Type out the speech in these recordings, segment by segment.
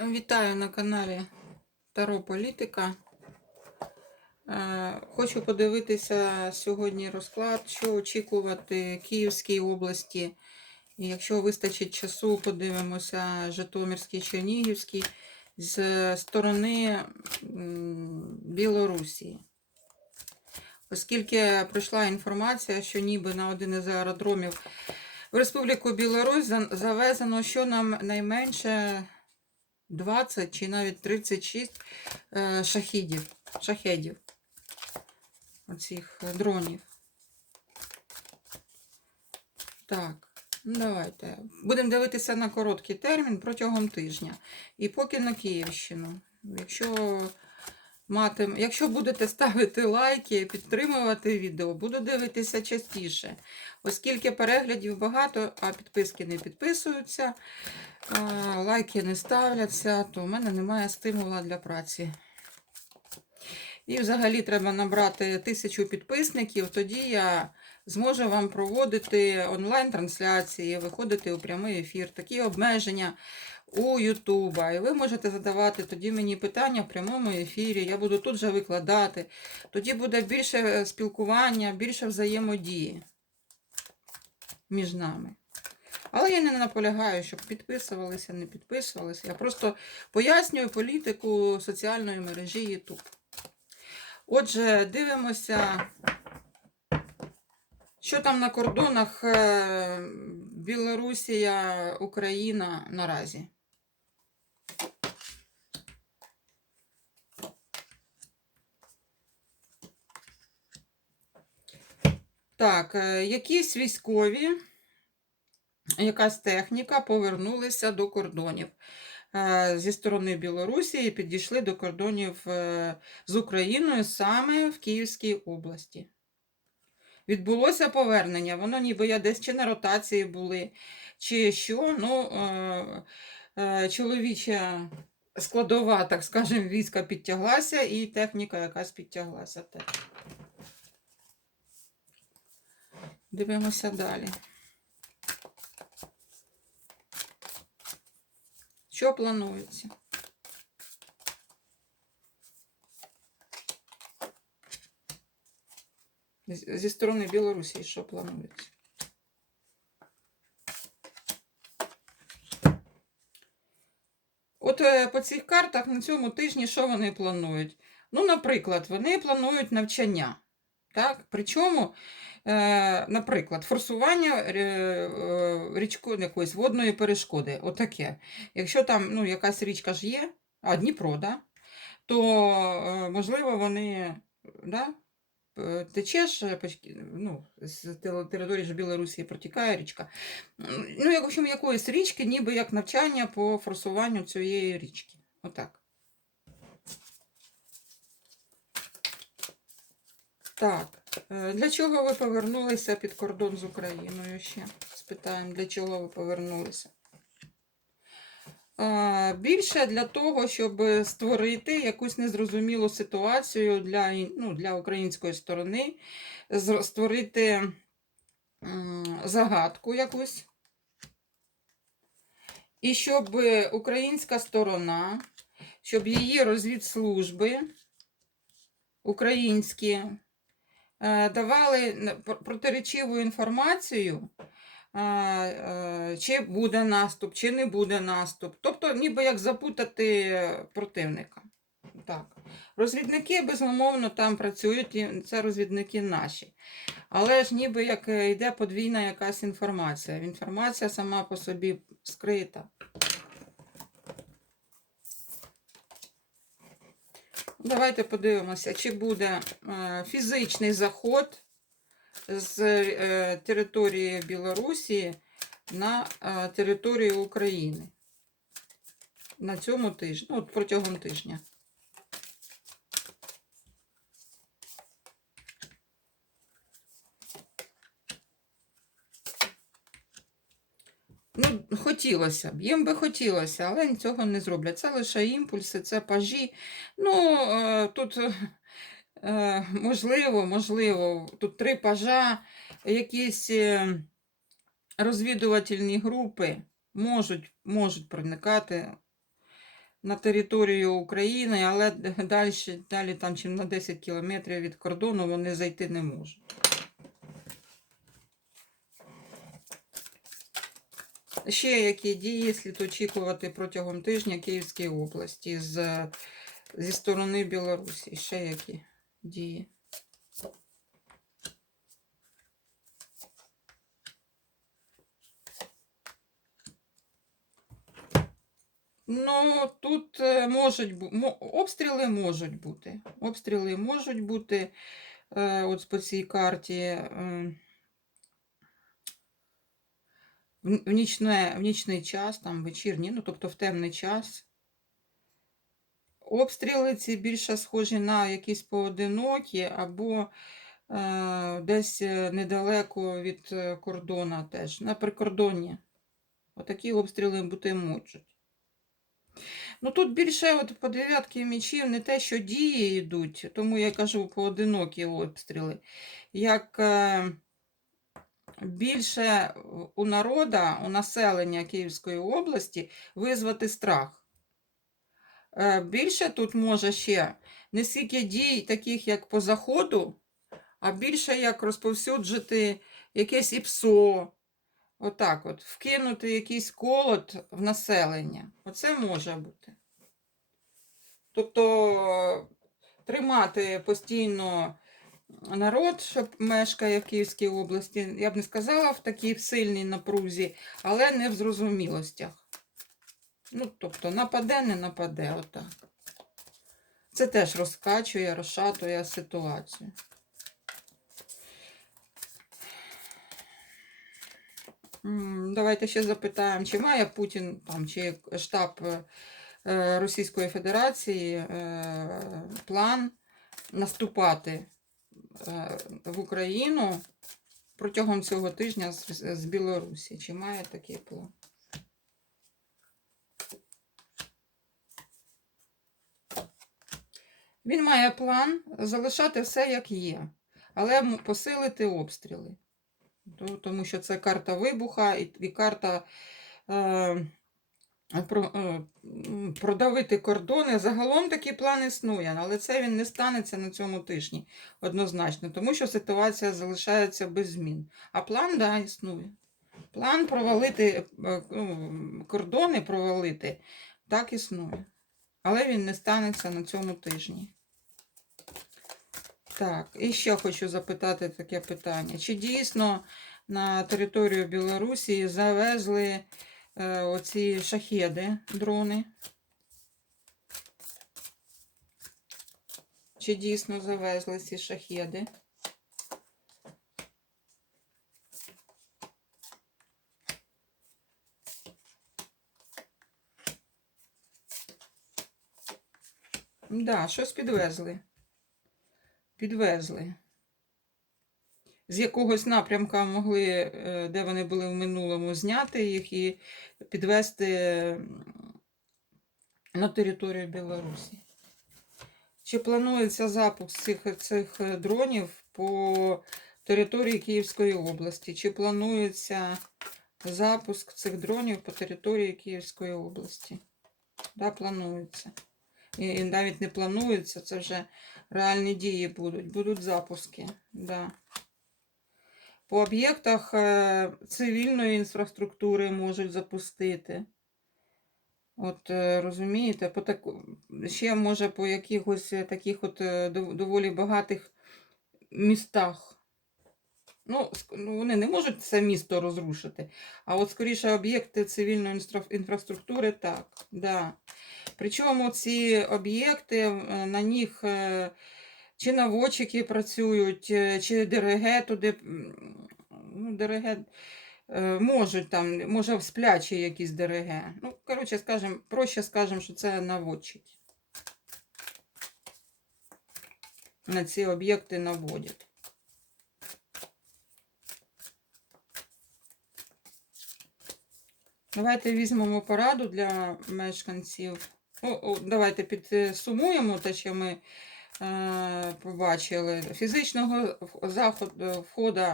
Вітаю на каналі Таро Політика. Е, Хочу подивитися сьогодні розклад, що очікувати Київській області. І якщо вистачить часу, подивимося Житомирський, Чернігівський з сторони Білорусі. Оскільки прийшла інформація, що ніби на один із аеродромів в Республіку Білорусь завезено, що нам найменше 20 чи навіть 36 е, шахідів, шахедів, оцих е, дронів. Так, ну давайте. Будемо дивитися на короткий термін протягом тижня. І поки на Київщину. Якщо мати, якщо будете ставити лайки, підтримувати відео, буду дивитися частіше. Оскільки переглядів багато, а підписки не підписуються, лайки не ставляться, то в мене немає стимула для праці. І взагалі треба набрати тисячу підписників, тоді я зможу вам проводити онлайн-трансляції, виходити у прямий ефір, такі обмеження у Ютуба. І ви можете задавати тоді мені питання в прямому ефірі. Я буду тут же викладати. Тоді буде більше е, спілкування, більше взаємодії між нами. Але я не наполягаю, щоб підписувалися, не підписувалися. Я просто пояснюю політику соціальної мережі YouTube. Отже, дивимося, що там на кордонах е, Білорусія, Україна наразі. Так, е, якісь військові, якась техніка повернулися до кордонів е, зі сторони Білорусі і підійшли до кордонів е, з Україною саме в Київській області. Відбулося повернення, воно ніби я десь чи на ротації були, чи що. Ну, чоловіча складова, так скажемо, війська підтяглася, і техніка якась підтяглася теж. Дивимося далі. Що планується? Зі сторони Білорусі що планується? От е, по цих картах на цьому тижні що вони планують? Ну, наприклад, вони планують навчання. Так? Причому, е, наприклад, форсування е, е, річко, якоїсь водної перешкоди. Отаке. Якщо там ну, якась річка ж є, а Дніпро, да? то можливо вони да, тече ж, почки- ну, з території ж Білорусі протікає річка. Ну, як, в общем, якоїсь річки, ніби як навчання по форсуванню цієї річки. Отак. Так, е, для чого ви повернулися під кордон з Україною ще? Спитаємо, для чого ви повернулися? Е, Більше для того, щоб створити якусь незрозумілу ситуацію для, ну, для української сторони, створити загадку якусь. І щоб українська сторона, щоб її розвідслужби українські давали н- протиречиву інформацію, е, е, чи буде наступ, чи не буде наступ. Тобто, ніби як запутати противника. Так. Розвідники, безумовно, там працюють, і це розвідники наші. Але ж ніби як е, йде подвійна якась інформація. Інформація сама по собі скрита. Давайте подивимося, чи буде е, фізичний заход з е, території Білорусі на е, територію України на цьому тижні, ну, от протягом тижня. Ну, хотілося б, їм би хотілося, але цього не зроблять. Це лише імпульси, це пажі. Ну, е, тут е, можливо, можливо, тут три пажа, якісь е, розвідувальні групи можуть, можуть проникати на територію України, але далі, далі там, чим на 10 кілометрів від кордону, вони зайти не можуть. Ще які дії слід очікувати протягом тижня Київській області з, зі сторони Білорусі? Ще які дії? Ну, тут е, можуть бу- мо- обстріли можуть бути. Обстріли можуть бути. Е, От по цій карті. е, В нічне, в нічний час, там вечірній, ну тобто в темний час. Обстріли ці більше схожі на якісь поодинокі або е, десь е, недалеко від е, кордона теж, на прикордонні. Отакі обстріли бути можуть. Ну тут більше от по дев'ятки мечів не те, що дії йдуть, тому я кажу поодинокі обстріли. Як е, більше у народа, у населення Київської області визвати страх. Е, Більше тут може ще не стільки дій, таких як по заходу, а більше як розповсюджити якесь ІПСО, отак от, вкинути якийсь колод в населення. Оце може бути. Тобто тримати постійно народ, що мешкає в Київській області, я б не сказала в такій сильній напрузі, але не в зрозумілостях. Ну, тобто, нападе, не нападе, отак. Це теж розкачує, розшатує ситуацію. Давайте ще запитаємо, чи має Путін там, чи штаб е, Російської Федерації е, план наступати в Україну протягом цього тижня з, Білорусі. Чи має такий план? Він має план залишати все як є, але посилити обстріли. Тому що це карта вибуха і, карта е, е, продавити кордони. Загалом такий план існує, але це він не станеться на цьому тижні однозначно, тому що ситуація залишається без змін. А план, да, існує. План провалити е, ну, кордони провалити так існує. Але він не станеться на цьому тижні. Так, і ще хочу запитати таке питання. Чи дійсно на територію Білорусі завезли е, оці шахеди, дрони? Чи дійсно завезли ці шахеди? Да, щось підвезли. Підвезли. З якогось напрямка могли, е, де вони були в минулому, зняти їх і підвезти на територію Білорусі. Чи планується запуск цих, цих е, дронів по території Київської області? Чи планується запуск цих дронів по території Київської області? Да, планується. І і навіть не планується, це вже реальні дії будуть. Будуть запуски. Да. По об'єктах е, цивільної інфраструктури можуть запустити. От е, розумієте, по таку... ще може по якихось е, таких от е, доволі багатих містах. Ну, ну, вони не можуть це місто розрушити, а от скоріше об'єкти цивільної інфраструктури так. Да. Причому ці об'єкти, на них чи наводчики працюють, чи ДРГ туди, ну, ДРГ можуть там, може сплячі якісь ДРГ. Ну, коротше, скажем, проще скажемо, що це наводчики. На ці об'єкти наводять. Давайте візьмемо пораду для мешканців. Ну, о, давайте підсумуємо те, що ми е, побачили. Фізичного заходу входу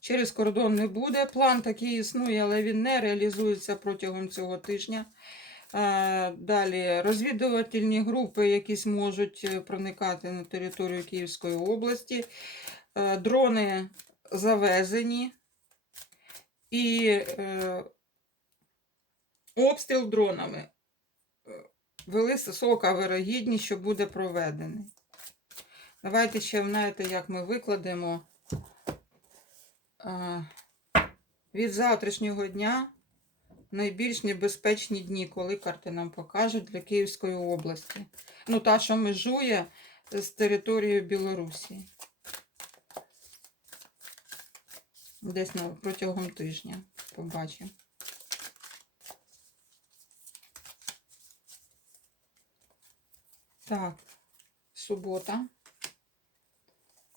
через кордон не буде. План такий існує, але він не реалізується протягом цього тижня. Е, Далі розвідувальні групи, які зможуть е, проникати на територію Київської області. Е, Дрони завезені. І е, обстріл дронами. Е, Висока вирогідність, що буде проведений. Давайте ще знаєте, як ми викладемо. Е, Від завтрашнього дня найбільш небезпечні дні, коли карти нам покажуть для Київської області. Ну, та, що межує з територією Білорусі. Десь протягом тижня побачимо. Так, субота,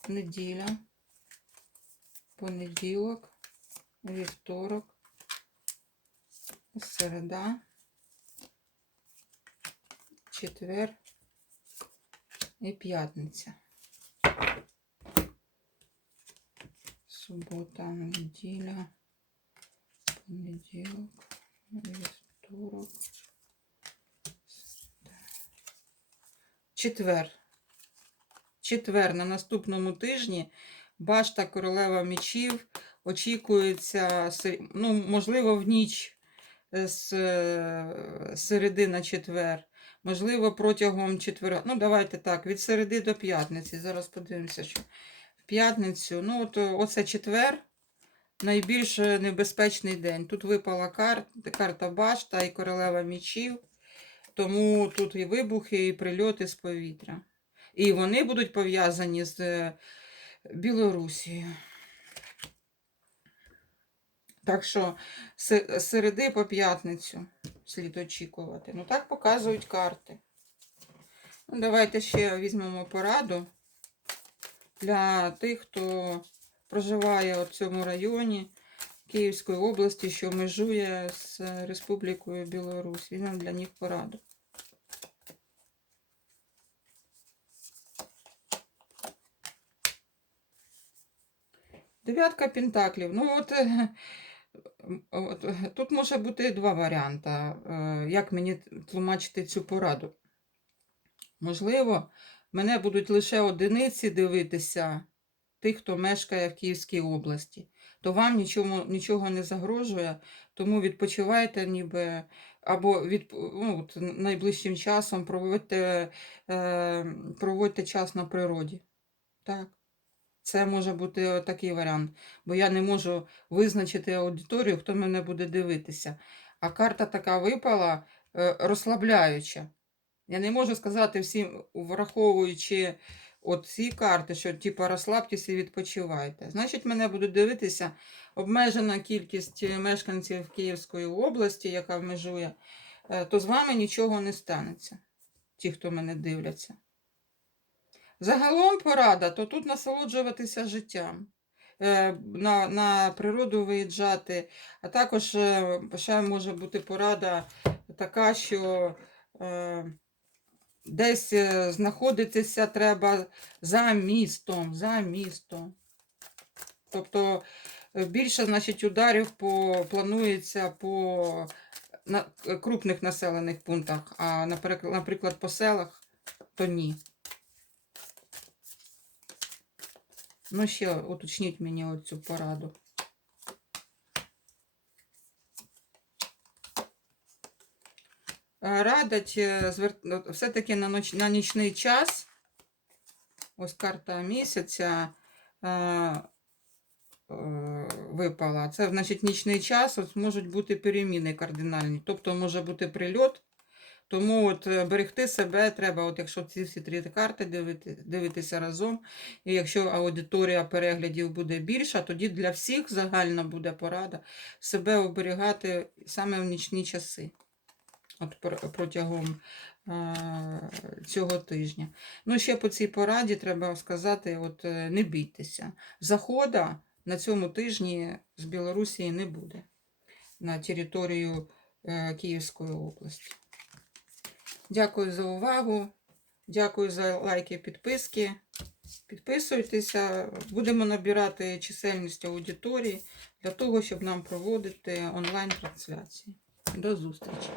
неділя, понеділок, вівторок, середа, четвер. І п'ятниця. Субота, неділя, понеділок, вівторок, середа. четвер. Четвер на наступному тижні башта королева мечів очікується, ну, можливо, в ніч е, з е, середи на четвер. Можливо, протягом четверга. Ну, давайте так, від середи до п'ятниці. Зараз подивимося, що в п'ятницю. Ну, от е, оце четвер. Найбільш небезпечний день. Тут випала карта, карта башта і королева мічів. Тому тут і вибухи, і прильоти з повітря. І вони будуть пов'язані з е, Білорусією. Так що з середи по п'ятницю слід очікувати. Ну так показують карти. Ну, давайте ще візьмемо пораду для тих, хто проживає у цьому районі Київської області, що межує з Республікою Білорусь. Візьмемо для них пораду. Дев'ятка пентаклів. Ну, от, е, от е, тут може бути два варіанти, як мені тлумачити цю пораду. Можливо, мене будуть лише одиниці дивитися, тих, хто мешкає в Київській області, то вам нічого, нічого не загрожує, тому відпочивайте ніби або від, ну, от, найближчим часом проводьте, е, проводьте час на природі. Так. Це може бути такий варіант, бо я не можу визначити аудиторію, хто мене буде дивитися. А карта така випала е, розслабляюча. Я не можу сказати всім, враховуючи от ці карти, що типу розслабтесь і відпочивайте. Значить, мене будуть дивитися обмежена кількість мешканців Київської області, яка межує, е, то з вами нічого не станеться, ті, хто мене дивляться. Загалом порада, то тут насолоджуватися життям, е, на, на природу виїжджати, а також е, ще може бути порада така, що е, десь знаходитися треба за містом, за містом. Тобто більше, значить, ударів по, планується по на, крупних населених пунктах, а, наприклад, по селах, то ні. Ну, ще уточніть мені оцю пораду. Е, Радить е, все-таки на, ноч... на нічний час. Ось карта місяця е... е, випала. Це, значить, нічний час от можуть бути переміни кардинальні. Тобто може бути прильот. Тому от е, берегти себе треба, от якщо ці всі три карти дивити, дивитися разом, і якщо аудиторія переглядів буде більша, тоді для всіх загальна буде порада себе оберігати саме в нічні часи. От протягом е, цього тижня. Ну, ще по цій пораді треба сказати: от е, не бійтеся. Захода на цьому тижні з Білорусі не буде на територію Київської області. Дякую за увагу. Дякую за лайки, підписки. Підписуйтеся, будемо набирати чисельність аудиторії для того, щоб нам проводити онлайн-трансляції. До зустрічі!